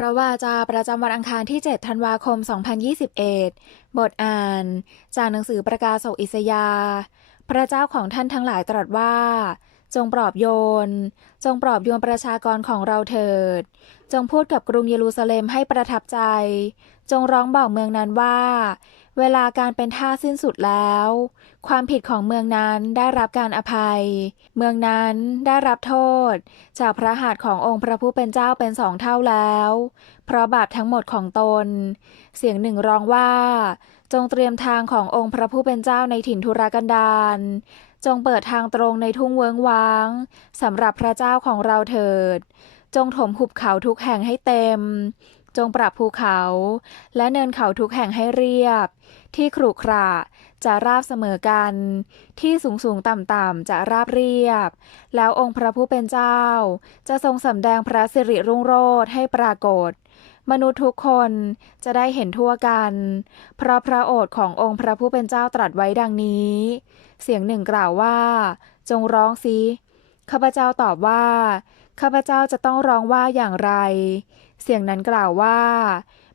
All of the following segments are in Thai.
พระวาจาประจำวันอังคารที่ 7 ธันวาคม 2021 บทอ่าน จากหนังสือประกาศกอิสยา พระเจ้าของท่านทั้งหลายตรัสว่า จงปลอบโยน จงปลอบโยนประชากรของเราเถิด จงพูดกับกรุงเยรูซาเล็มให้ประทับใจ จงร้องบอกเมืองนั้นว่า เวลาการเป็นท่าสิ้นสุดแล้ว ความผิดของเมืองนั้นได้รับการอภัย เมืองนั้นได้รับโทษ จากพระหัตถ์ขององค์พระผู้เป็นเจ้าเป็นสองเท่าแล้ว เพราะบาปทั้งหมดของตน เสียงหนึ่งร้องว่า จงเตรียมทางขององค์พระผู้เป็นเจ้าในถิ่นทุรกันดารจงเปิดทางตรงในทุ่งเวิ้งว้างสำหรับพระเจ้าของเราเถิด จงถมหุบเขาทุกแห่งให้เต็ม จงปรับภูเขา และเนินเขาทุกแห่งให้เรียบ ที่ขรุขระจะราบเสมอกัน ที่สูงสูงต่ำต่ำจะราบเรียบ แล้วองค์พระผู้เป็นเจ้า จะทรงสำแดงพระสิริรุ่งโรจน์ให้ปรากฏ มนุษย์ทุกคนจะได้เห็นทั่วกัน เพราะพระโอษฐ์ขององค์พระผู้เป็นเจ้าตรัสไว้ดังนี้ เสียงหนึ่งกล่าวว่า จงร้องสิ ข้าพเจ้าตอบว่า ข้าพเจ้าจะต้องร้องว่าอย่างไร เสียงนั้นกล่าวว่า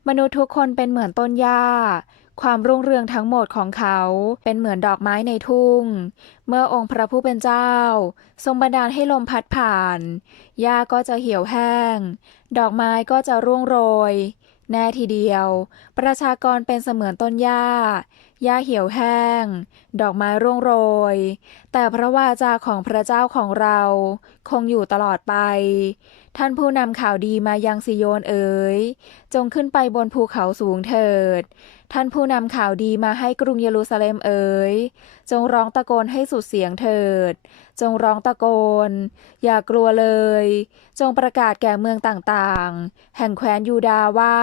มนุษย์ทุกคนเป็นเหมือนต้นหญ้า ความรุ่งเรืองทั้งหมดของเขา เป็นเหมือนดอกไม้ในทุ่ง เมื่อองค์พระผู้เป็นเจ้า ทรงบันดาลให้ลมพัดผ่าน หญ้าก็จะเหี่ยวแห้ง ดอกไม้ก็จะร่วงโรย แน่ทีเดียว ประชากรเป็นเสมือนต้นหญ้า หญ้าเหี่ยวแห้ง ดอกไม้ร่วงโรย แต่พระวาจาของพระเจ้าของเรา คงอยู่ตลอดไป ท่านผู้นำข่าวดีมายังซิโยนเอ๋ย จงขึ้นไปบนภูเขาสูงเถิด ท่านผู้นำข่าวดีมาให้กรุงเยรูซาเล็มเอ๋ย จงร้องตะโกนให้สุดเสียงเถิด จงร้องตะโกน อย่ากลัวเลย จงประกาศแก่เมืองต่างๆ แห่งแคว้นยูดาห์ว่า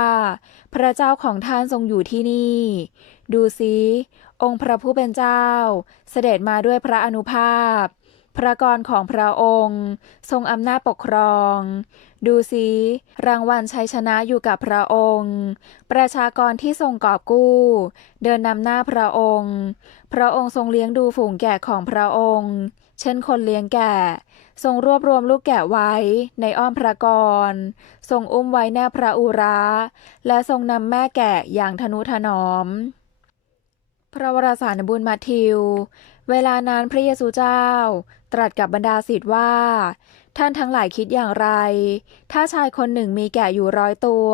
พระเจ้าของท่านทรงอยู่ที่นี่ ดูสิ องค์พระผู้เป็นเจ้า เสด็จมาด้วยพระอนุภาพ พระกรของพระองค์ ทรงอำนาจปกครอง ดูสิรางวัลชัยชนะอยู่กับพระองค์ ประชากรที่ทรงกอบกู้ เดินนำหน้าพระองค์ พระองค์ทรงเลี้ยงดูฝูงแกะของพระองค์ เช่นคนเลี้ยงแกะ ทรงรวบรวมลูกแกะไว้ในอ้อมพระกร ทรงอุ้มไว้แนบพระอุระ และทรงนำแม่แกะอย่างทนุถนอม พระวรสารบุญมาทิว เวลานั้นพระเยซูเจ้า ตรัสกับบรรดาศิษย์ว่า ท่านทั้งหลายคิดอย่างไร ถ้าชายคนหนึ่งมีแกะอยู่ร้อยตัว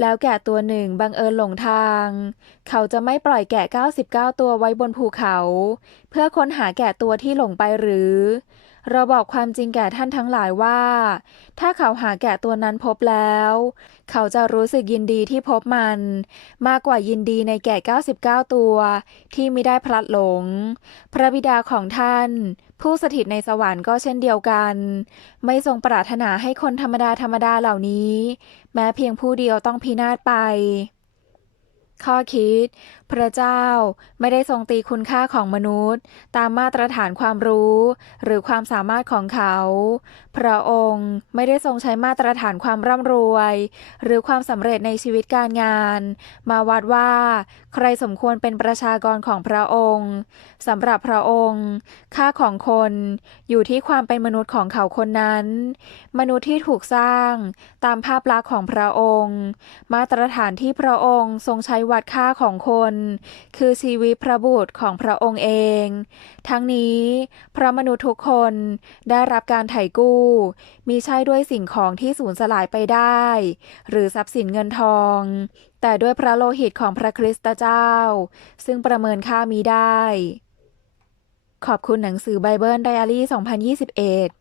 แล้วแกะตัวหนึ่งบังเอิญหลงทาง เขาจะไม่ปล่อยแกะ 99 ตัวไว้บนภูเขา เพื่อค้นหาแกะตัวที่หลงไปหรือ เราบอกความจริงแก่ท่านทั้งหลายว่า ถ้าเขาหาแกะตัวนั้นพบแล้ว เขาจะรู้สึกยินดีที่พบมัน มากกว่ายินดีในแกะ99 ตัว ที่ไม่ได้พลัดหลง พระบิดาของท่าน ผู้สถิตในสวรรค์ก็เช่นเดียวกัน ไม่ทรงปรารถนาให้คนธรรมดาธรรมดาเหล่านี้ แม้เพียงผู้เดียวต้องพินาศไปข้อคิด พระเจ้าไม่ได้ทรงตีคุณค่าของมนุษย์ ตามมาตรฐานความรู้ หรือความสามารถของเขา พระองค์ไม่ได้ทรงใช้มาตรฐานความร่ำรวย หรือความสำเร็จในชีวิตการงาน มาวัดว่าใครสมควรเป็นประชากรของพระองค์สำหรับพระองค์ ค่าของคนอยู่ที่ความเป็นมนุษย์ของเขาคนนั้น มนุษย์ที่ถูกสร้างตามภาพลักษณ์ของพระองค์ มาตรฐานที่พระองค์ทรงใช้วัดค่าของคนคือชีวิตพระบุตรของพระองค์เอง ทั้งนี้ พระมนุษย์ทุกคนได้รับการไถ่กู้มิใช่ด้วยสิ่งของที่สูญสลายไปได้ หรือทรัพย์สินเงินทอง แต่ด้วยพระโลหิตของพระคริสตเจ้า ซึ่งประเมินค่ามีได้ ขอบคุณหนังสือไบเบิลไดอารี่ 2021